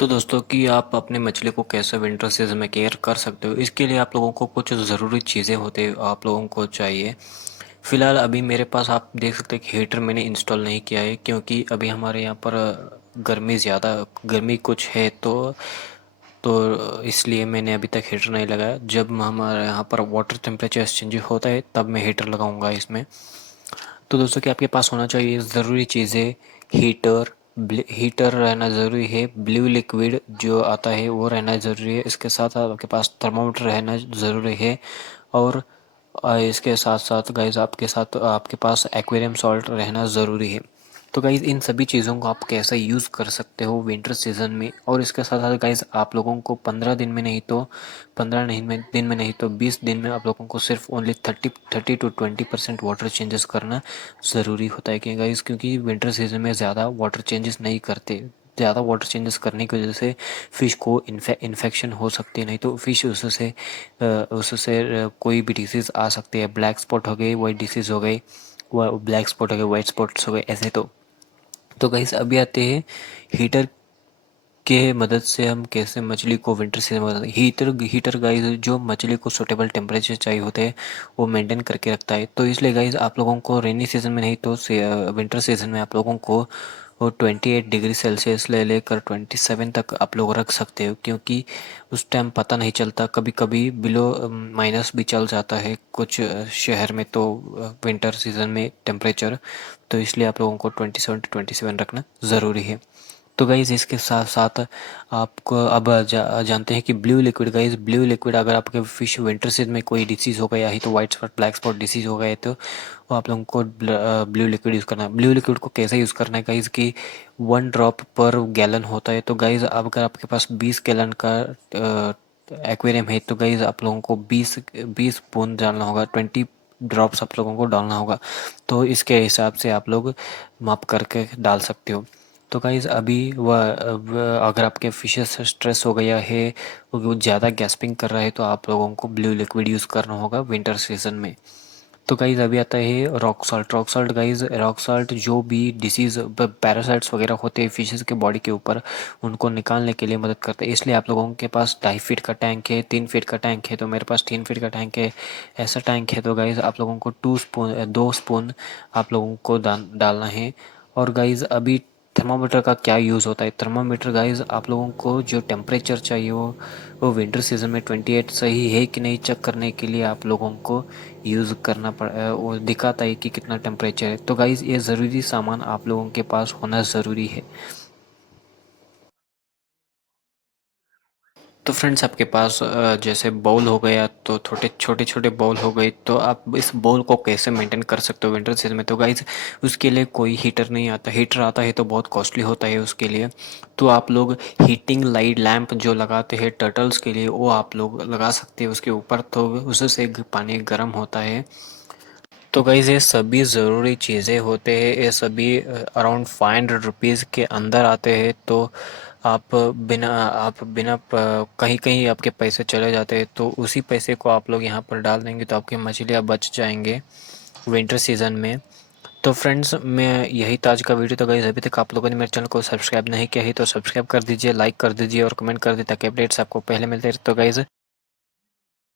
तो दोस्तों कि आप अपने मछली को कैसे विंटर सीजन में केयर कर सकते हो, इसके लिए आप लोगों को कुछ ज़रूरी चीज़ें होते आप लोगों को चाहिए। फ़िलहाल अभी मेरे पास आप देख सकते हैं कि हीटर मैंने इंस्टॉल नहीं किया है, क्योंकि अभी हमारे यहाँ पर गर्मी कुछ है, तो इसलिए मैंने अभी तक हीटर नहीं लगाया। जब हमारे यहाँ पर वाटर टेम्परेचर चेंज होता है तब मैं हीटर लगाऊंगा इसमें। तो दोस्तों कि आपके पास होना चाहिए ज़रूरी चीज़ें। हीटर हीटर रहना ज़रूरी है, ब्लू लिक्विड जो आता है वो रहना ज़रूरी है, इसके साथ आपके पास थर्मामीटर रहना ज़रूरी है। और इसके साथ साथ गाइस आपके पास एक्वेरियम सॉल्ट रहना ज़रूरी है। तो गाइज़ इन सभी चीज़ों को आप कैसे यूज़ कर सकते हो विंटर सीजन में। और इसके साथ साथ गाइज़ आप लोगों को 20 दिन में आप लोगों को सिर्फ ओनली 30 to 20% वाटर चेंजेस करना ज़रूरी होता है। कि गाइज़ क्योंकि विंटर सीजन में ज़्यादा वाटर चेंजेस नहीं करते। ज़्यादा वाटर चेंजेस करने की वजह से फ़िश को इन्फेक्शन हो सकती है, नहीं तो फ़िश उससे कोई भी डिसीज़ आ सकती है। ब्लैक स्पॉट हो गई, वाइट डिसीज़ हो गई, ब्लैक स्पॉट हो गए, वाइट स्पॉट्स हो गए, ऐसे। तो गाइस अभी आते हैं हीटर के मदद से हम कैसे मछली को विंटर सीजन में हीटर गाइस जो मछली को सूटेबल टेम्परेचर चाहिए होते हैं वो मेंटेन करके रखता है। तो इसलिए गाइस आप लोगों को रेनी सीजन में नहीं तो विंटर सीजन में आप लोगों को वो 28 डिग्री सेल्सियस ले लेकर 27 तक आप लोग रख सकते हो, क्योंकि उस टाइम पता नहीं चलता, कभी कभी बिलो माइनस भी चल जाता है कुछ शहर में। तो विंटर सीजन में टेम्परेचर, तो इसलिए आप लोगों को 27 to 27 रखना ज़रूरी है। तो गाइज़ इसके साथ साथ आपको अब जानते हैं कि ब्लू लिक्विड अगर आपके फिश विंटर सीजन में कोई डिसीज़ हो गया है, तो white spot black spot disease हो गए, तो वो आप लोगों को ब्लू लिक्विड यूज़ करना है। ब्लू लिक्विड को कैसे यूज़ करना है गाइज़ कि 1 ड्रॉप पर गैलन होता है। तो गाइज़ अब अगर आपके पास 20 गैलन का एक्वेरियम है, तो गाइज़ आप लोगों को 20 बूंद डालना होगा, 20 ड्रॉप्स आप लोगों को डालना होगा। तो इसके हिसाब से आप लोग माप करके डाल सकते हो। तो गाइज़ अभी अगर आपके फिशेस स्ट्रेस हो गया है, वो ज़्यादा गैस्पिंग कर रहा है, तो आप लोगों को ब्लू लिक्विड यूज़ करना होगा विंटर सीजन में। तो गाइज़ अभी आता है रॉक सॉल्ट जो भी डिसीज़ पैरासाइट्स वगैरह होते हैं फिशेस के बॉडी के ऊपर, उनको निकालने के लिए मदद करता है। इसलिए आप लोगों के पास 2.5 फीट का टैंक है, 3 फीट का टैंक है, तो मेरे पास 3 फीट का टैंक है, ऐसा टैंक है। तो गाइज़ आप लोगों को 2 स्पून आप लोगों को डालना है। और गाइज़ अभी थर्मामीटर का क्या यूज़ होता है। थर्मामीटर गाइज़ आप लोगों को जो टेम्परेचर चाहिए वो विंटर सीजन में 28 सही है कि नहीं चेक करने के लिए आप लोगों को यूज़ करना वो दिखाता है कि कितना टेम्परेचर है। तो गाइज़ ये ज़रूरी सामान आप लोगों के पास होना ज़रूरी है। तो फ्रेंड्स आपके पास जैसे बाउल हो गया, तो छोटे छोटे बाउल हो गए, तो आप इस बाउल को कैसे मेंटेन कर सकते हो विंटर सीजन में। तो गाइज उसके लिए कोई हीटर नहीं आता, हीटर आता है तो बहुत कॉस्टली होता है उसके लिए। तो आप लोग हीटिंग लाइट लैंप जो लगाते हैं टर्टल्स के लिए, वो आप लोग लगा सकते हैं उसके ऊपर, तो उससे पानी गर्म होता है। तो गाइज़ ये सभी ज़रूरी चीज़ें होते हैं, ये सभी अराउंड 500 रुपीज़ के अंदर आते हैं। तो आप बिना कहीं कहीं आपके पैसे चले जाते हैं, तो उसी पैसे को आप लोग यहाँ पर डाल देंगे तो आपकी मछलियाँ बच जाएंगे विंटर सीजन में। तो फ्रेंड्स मैं यही था आज का वीडियो। तो गाइज़ अभी तक आप लोगों ने मेरे चैनल को सब्सक्राइब नहीं किया है तो सब्सक्राइब कर दीजिए, लाइक कर दीजिए और कमेंट कर दीजिए, ताकि अपडेट्स आपको पहले मिलते रहे। तो गाइज़